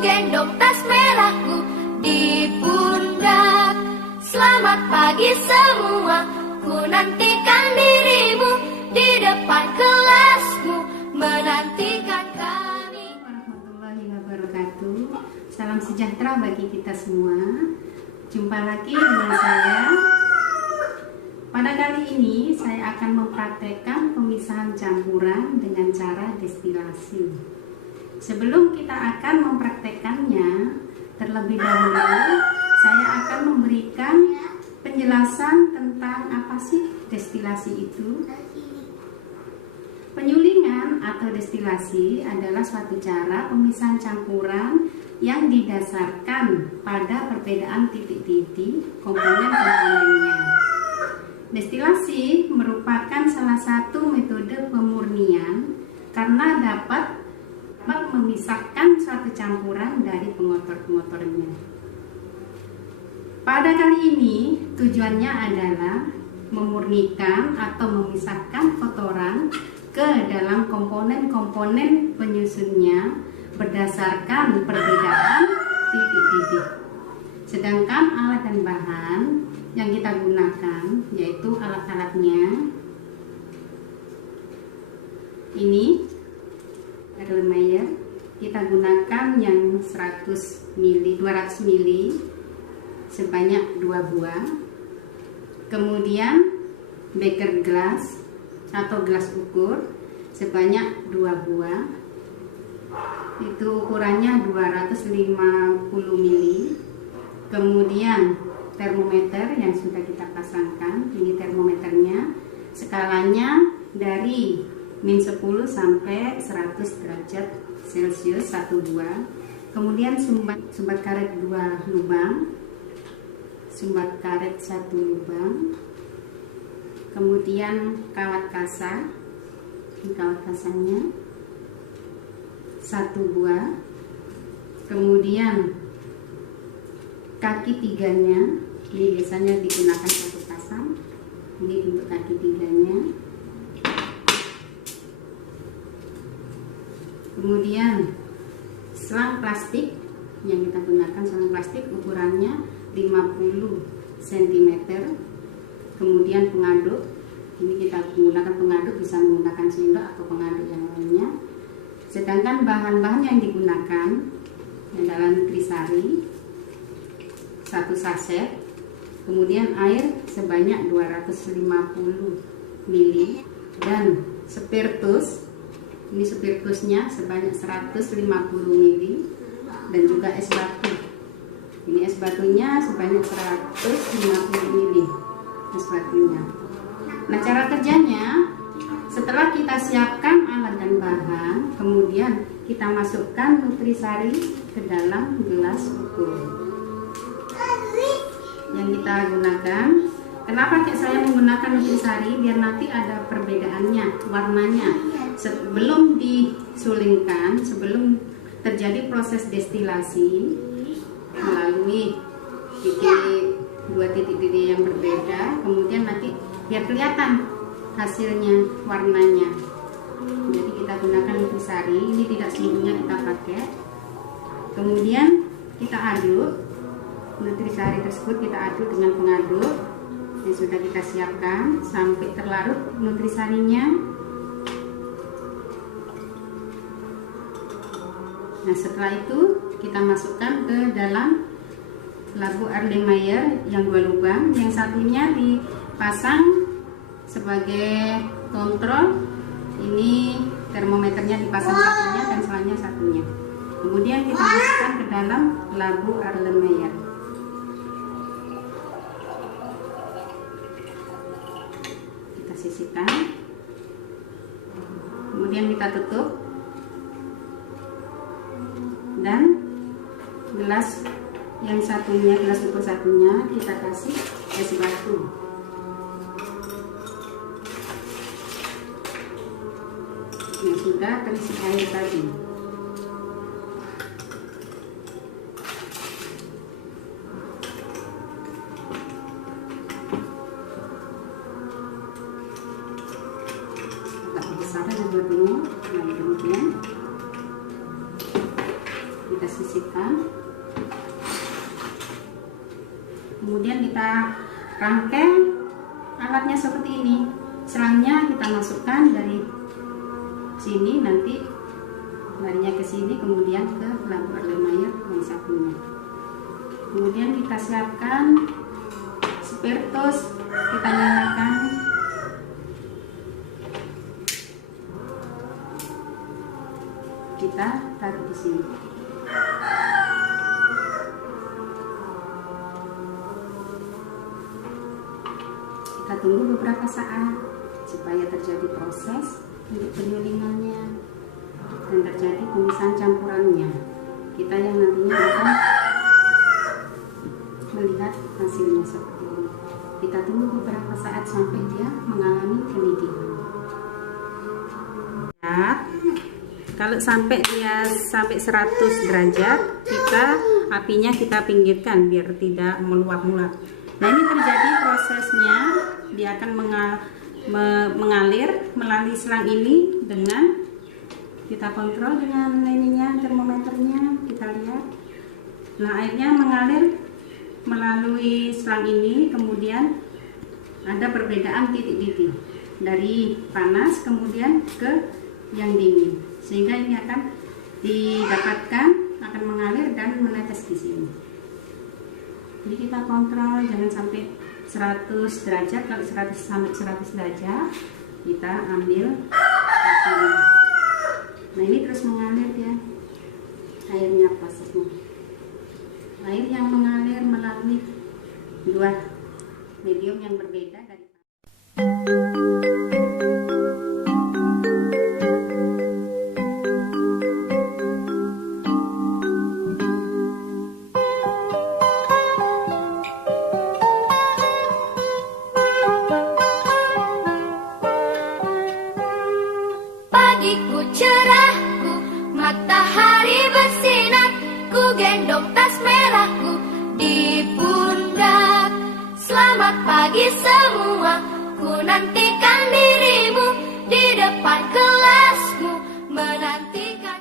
gendong tas merahku di pundak. Selamat pagi semua, ku nantikan dirimu di depan kelasmu, menantikan kami. Warahmatullahi wabarakatuh. Salam sejahtera bagi kita semua. Jumpa lagi dengan saya. Pada kali ini saya akan mempraktekkan pemisahan campuran dengan cara destilasi. Sebelum kita akan mempraktekkannya, terlebih dahulu saya akan memberikan penjelasan tentang apa sih destilasi itu. Penyulingan atau destilasi adalah suatu cara pemisahan campuran yang didasarkan pada perbedaan titik-titik komponen-komponennya. Destilasi merupakan salah satu metode pemurnian karena dapat memisahkan suatu campuran dari pengotor-pengotornya. Pada kali ini tujuannya adalah memurnikan atau memisahkan kotoran ke dalam komponen-komponen penyusunnya berdasarkan perbedaan titik-titik. Sedangkan alat dan bahan yang kita gunakan yaitu alat-alatnya ini Erlenmeyer, kita gunakan yang 200 ml sebanyak 2 buah. Kemudian beker gelas atau gelas ukur sebanyak 2 buah. Itu ukurannya 250 ml. Kemudian termometer yang sudah kita pasangkan, ini termometernya, skalanya dari -10 sampai 100 derajat Celcius 1 buah. Kemudian sumbat karet 2 lubang, sumbat karet 1 lubang. Kemudian kawat kasa, ini kawat kasanya 1 buah. Kemudian kaki tiganya, ini biasanya digunakan 1 pasang. Ini untuk kaki tiganya. Kemudian selang plastik yang kita gunakan, selang plastik ukurannya 50 cm. Kemudian pengaduk, ini kita menggunakan pengaduk, bisa menggunakan sendok atau pengaduk yang lainnya. Sedangkan bahan-bahan yang digunakan adalah nutrisari 1 saset, kemudian air sebanyak 250 ml dan spiritus. Ini spiritusnya sebanyak 150 ml dan juga es batu. Ini es batunya sebanyak 150 ml es batunya. Nah, cara kerjanya, setelah kita siapkan alat dan bahan, kemudian kita masukkan nutrisari ke dalam gelas ukur yang kita gunakan. Kenapa saya menggunakan nutrisari? Biar nanti ada perbedaannya, warnanya. Sebelum disulingkan, sebelum terjadi proses destilasi melalui dua titik-titik yang berbeda, kemudian nanti biar kelihatan hasilnya, warnanya. Jadi kita gunakan nutrisari, ini tidak seluruhnya kita pakai. Kemudian kita aduk nutrisari tersebut, kita aduk dengan pengaduk yang sudah kita siapkan sampai terlarut nutrisarinya. Nah, setelah itu kita masukkan ke dalam labu Erlenmeyer yang 2 lubang, yang satunya dipasang sebagai kontrol. Ini termometernya dipasang satunya dan selangnya satunya. Kemudian kita masukkan ke dalam labu Erlenmeyer. Kita sisihkan. Kemudian kita tutup. Dan gelas yang satunya, gelas ukur satunya, kita kasih es batu. Yang sudah terisi air tadi. Agak besar es batunya. Nah, kemudian kita sisihkan. Kemudian kita rangkai alatnya seperti ini. Selangnya kita masukkan dari sini, nanti larinya ke sini, kemudian ke lampu Erlenmeyer yang satunya. Kemudian kita siapkan spiritus, kita nyalakan. Kita taruh di sini. Kita tunggu beberapa saat supaya terjadi proses untuk penyulingannya dan terjadi pemisahan campurannya. Kita yang nantinya akan melihat hasilnya seperti ini. Kita tunggu beberapa saat sampai dia mengalami kenidian. Ya, kalau sampai dia sampai 100 derajat, apinya kita pinggirkan biar tidak meluap-luap. Nah, ini terjadi prosesnya, dia akan mengalir melalui selang ini dengan kita kontrol dengan ininya, termometernya, kita lihat. Nah, airnya mengalir melalui selang ini, kemudian ada perbedaan titik-titik dari panas kemudian ke yang dingin, sehingga ini akan didapatkan, akan mengalir dan menetes di sini. Jadi kita kontrol jangan sampai 100 derajat. Kalau 100 sampai 100 derajat kita ambil apinya. Nah, ini terus mengalir ya airnya, prosesnya. Air yang mengalir melalui dua medium yang berbeda dari pagiku cerahku, matahari bersinar, ku gendong tas merahku di pundak. Selamat pagi semua, ku nantikan dirimu di depan kelasmu, menantikan